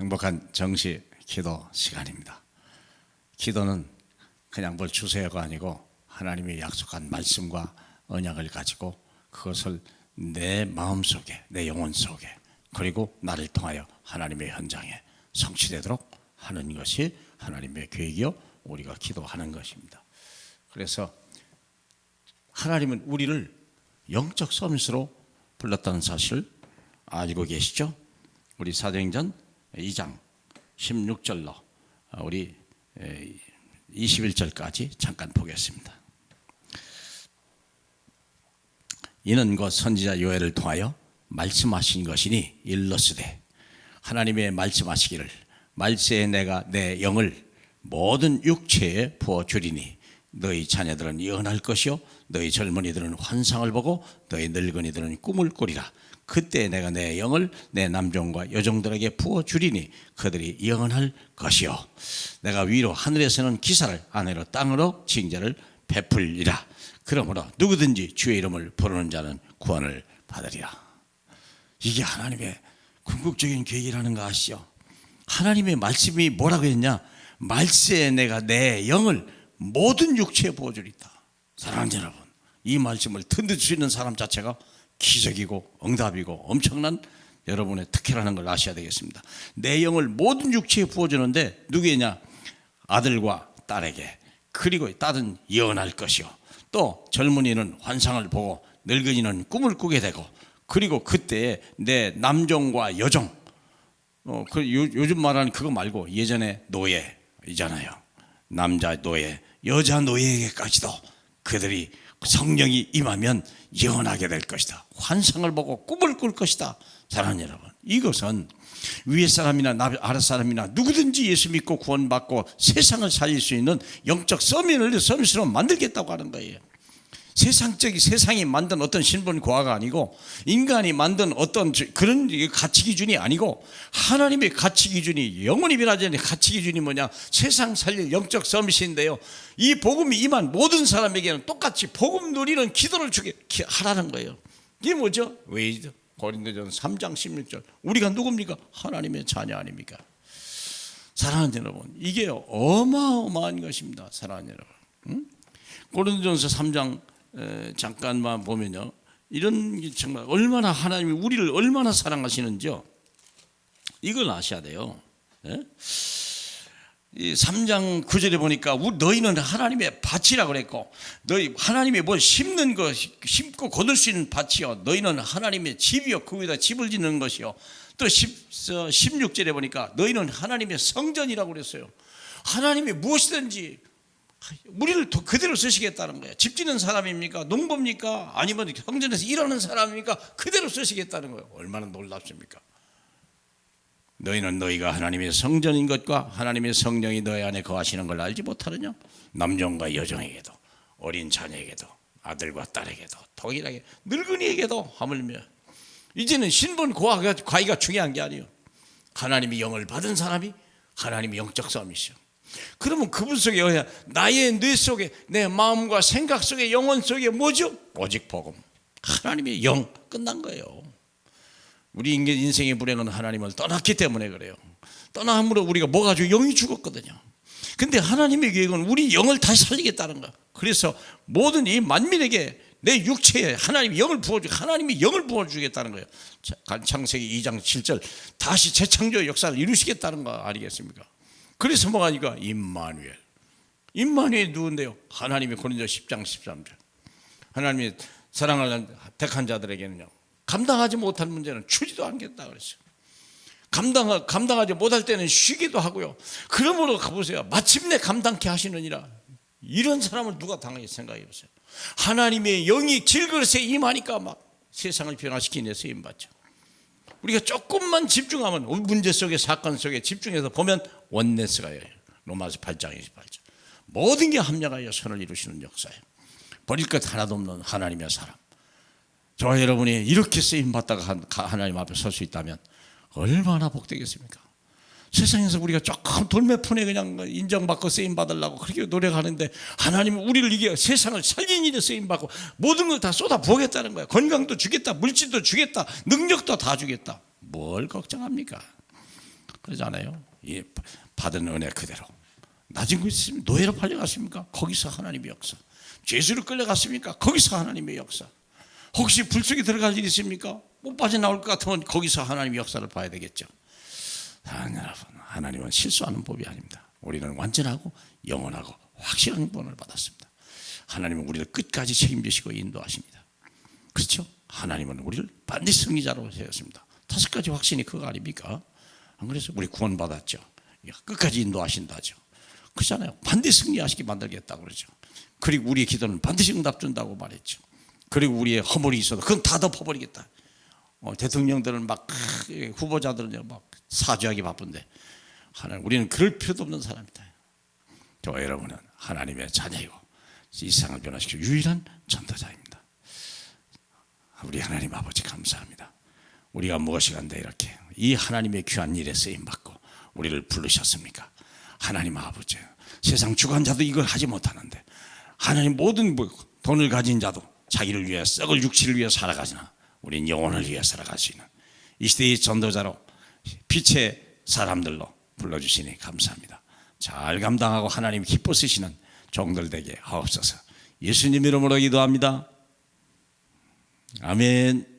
행복한 정시 기도 시간입니다. 기도는 그냥 뭘 주세요가 아니고 하나님이 약속한 말씀과 언약을 가지고 그것을 내 마음속에, 내 영혼 속에, 그리고 나를 통하여 하나님의 현장에 성취되도록 하는 것이 하나님의 계획이요 우리가 기도하는 것입니다. 그래서 하나님은 우리를 영적 서밋으로 불렀다는 사실을 알고 계시죠? 우리 사도행전 2장 16절로 우리 21절까지 잠깐 보겠습니다. 이는 곧 선지자 요엘을 통하여 말씀하신 것이니 일러스되 하나님의 말씀하시기를 말세에 내가 내 영을 모든 육체에 부어주리니 너희 자녀들은 예언할 것이요 너희 젊은이들은 환상을 보고 너희 늙은이들은 꿈을 꾸리라. 그때 내가 내 영을 내 남종과 여종들에게 부어주리니 그들이 예언할 것이요 내가 위로 하늘에서는 기사를 아래로 땅으로 징조를 베풀리라. 그러므로 누구든지 주의 이름을 부르는 자는 구원을 받으리라. 이게 하나님의 궁극적인 계획이라는 거 아시죠? 하나님의 말씀이 뭐라고 했냐? 말세에 내가 내 영을 모든 육체에 부어주리다. 사랑하는 여러분, 이 말씀을 든든히 수 있는 사람 자체가 기적이고 응답이고 엄청난 여러분의 특혜라는 걸 아셔야 되겠습니다. 내 영을 모든 육체에 부어주는데 누구냐? 아들과 딸에게. 그리고 딸은 예언할 것이요 또 젊은이는 환상을 보고 늙은이는 꿈을 꾸게 되고 그리고 그때에 내 남종과 여종 요즘 말하는 그거 말고 예전에 노예이잖아요. 남자 노예, 여자 노예에게까지도 그들이 성령이 임하면 예언하게 될 것이다. 환상을 보고 꿈을 꿀 것이다. 사랑하는 여러분, 이것은 위에 사람이나 아래 사람이나 누구든지 예수 믿고 구원받고 세상을 살릴 수 있는 영적 서밋으로 만들겠다고 하는 거예요. 세상이 만든 어떤 신분 고하가 아니고 인간이 만든 어떤 그런 가치 기준이 아니고 하나님의 가치 기준이 영원히 변하지 않는 가치 기준이 뭐냐? 세상 살릴 영적 서밋인데요. 이 복음이 임한 모든 사람에게는 똑같이 복음 누리는 기도를 주게 하라는 거예요. 이게 뭐죠? 웨이드 고린도전서 3장 16절. 우리가 누굽니까? 하나님의 자녀 아닙니까? 사랑하는 여러분, 이게 어마어마한 것입니다. 사랑하는 여러분, 고린도전서 3장 잠깐만 보면요, 이런 게 정말 얼마나 하나님이 우리를 얼마나 사랑하시는지요, 이걸 아셔야 돼요. 이 3장 9절에 보니까 너희는 하나님의 밭이라고 그랬고 너희 하나님이 뭘 심는 것 심고 거둘 수 있는 밭이요 너희는 하나님의 집이요 그 위에다 집을 짓는 것이요 또 16절에 보니까 너희는 하나님의 성전이라고 그랬어요. 하나님이 무엇이든지 우리를 그대로 쓰시겠다는 거예요. 집 짓는 사람입니까? 농부입니까? 아니면 성전에서 일하는 사람입니까? 그대로 쓰시겠다는 거예요. 얼마나 놀랍습니까? 너희는 너희가 하나님의 성전인 것과 하나님의 성령이 너희 안에 거하시는 걸 알지 못하느냐? 남종과 여종에게도 어린 자녀에게도 아들과 딸에게도 동일하게 늙은이에게도 하물며 이제는 신분 과위가 중요한 게 아니에요. 하나님이 영을 받은 사람이 하나님의 영적 싸움이시오. 그러면 그분 속에 나의 뇌 속에 내 마음과 생각 속에 영혼 속에 뭐죠? 오직 복음, 하나님의 영. 끝난 거예요. 우리 인생의 불행은 하나님을 떠났기 때문에 그래요. 떠남으로 우리가 뭐 가지고 영이 죽었거든요. 근데 하나님의 계획은 우리 영을 다시 살리겠다는 거야. 그래서 모든 이 만민에게 내 육체에 하나님이 영을 부어주겠다는 거예요. 창세기 2장 7절 다시 재창조의 역사를 이루시겠다는 거 아니겠습니까? 그래서 뭐가 하니까 임마누엘이 누군데요? 하나님의 고린도서 10장 13절 하나님의 사랑을 택한 자들에게는요 감당하지 못할 문제는 주지도 않겠다 그랬어요. 감당하지 못할 때는 쉬기도 하고요. 그러므로 가보세요. 마침내 감당케 하시느니라. 이런 사람을 누가 당하게 생각해 보세요. 하나님의 영이 질그릇에 임하니까 막 세상을 변화시키는 데 쓰임받죠. 우리가 조금만 집중하면 문제 속에 사건 속에 집중해서 보면 원네스가 로마서 8장 28절 모든 게 합력하여 선을 이루시는 역사예요. 버릴 것 하나도 없는 하나님의 사람. 저와 여러분이 이렇게 쓰임받다가 하나님 앞에 설 수 있다면 얼마나 복되겠습니까? 세상에서 우리가 조금 돌매푼에 그냥 인정받고 쓰임받으려고 그렇게 노력하는데 하나님은 우리를 이게 세상을 살린 일에 쓰임받고 모든 걸 다 쏟아 부어겠다는 거야. 건강도 주겠다, 물질도 주겠다, 능력도 다 주겠다. 뭘 걱정합니까? 그러잖아요. 이 받은 은혜 그대로. 낮은 곳 있으면 노예로 팔려갔습니까? 거기서 하나님의 역사. 죄수로 끌려갔습니까? 거기서 하나님의 역사. 혹시 불속에 들어갈 일이 있습니까? 못 빠져나올 것 같으면 거기서 하나님의 역사를 봐야 되겠죠. 여러분, 하나님은 실수하는 법이 아닙니다. 우리는 완전하고 영원하고 확실한 구원을 받았습니다. 하나님은 우리를 끝까지 책임지시고 인도하십니다. 그렇죠? 하나님은 우리를 반드시 승리자로 세웠습니다. 5가지 확신이 그거 아닙니까? 안 그래서 우리 구원받았죠. 끝까지 인도하신다죠. 그렇잖아요. 반드시 승리하시게 만들겠다고 그러죠. 그리고 우리의 기도는 반드시 응답 준다고 말했죠. 그리고 우리의 허물이 있어도 그건 다 덮어버리겠다. 대통령들은 막 후보자들은 막 사죄하기 바쁜데 우리는 그럴 필요도 없는 사람이다. 저와 여러분은 하나님의 자녀이고 이 세상을 변화시킬 유일한 전도자입니다. 우리 하나님 아버지 감사합니다. 우리가 무엇이 간데 이렇게 이 하나님의 귀한 일에 쓰임받고 우리를 부르셨습니까? 하나님 아버지, 세상 주관자도 이걸 하지 못하는데 하나님 모든 돈을 가진 자도 자기를 위해 썩을 육체를 위해 살아가지나 우린 영혼을 위해 살아갈 수 있는 이 시대의 전도자로 빛의 사람들로 불러주시니 감사합니다. 잘 감당하고 하나님 기뻐 쓰시는 종들 되게 하옵소서. 예수님 이름으로 기도합니다. 아멘.